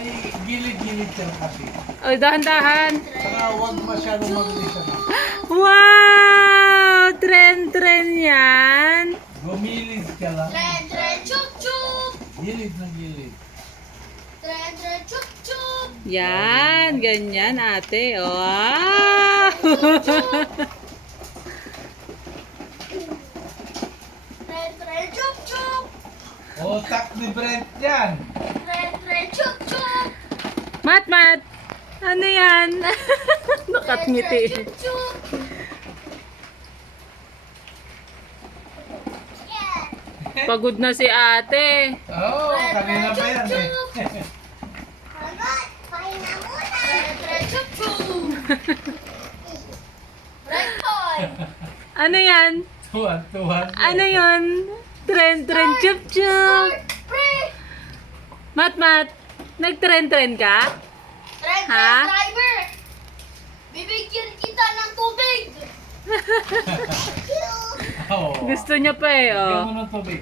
Ay, gilid-gilid siya kasi. Ay, dahan-dahan. Saka huwag masyadong maglisa na. Wow! Tren yan. Gumilid ka lang. Tren, tren, chup, chup. Gilid na gilid. Tren, tren, chup, chup. Yan, ganyan ate. Wow! Tren, tren, chup, chup. Otak ni Brent yan. Tren, tren, chup, chup. Mat! Ano yan? Nakatngiti. Tren, tren, chup, chup. Yeah. Pagod na si ate. Oo, kanina pa yan eh. Pahinga muna. Tren, tren, chup, chup. Record. Ano yan? Tuwan-tuwan. Ano yun? Tren, chup. Pre. Mat, nag-tren ka? Tren, Ha? tren, driver. Bibigyan kita ng tubig. Oo. Gusto niya pa eh, Bigyan oh. mo ng tubig.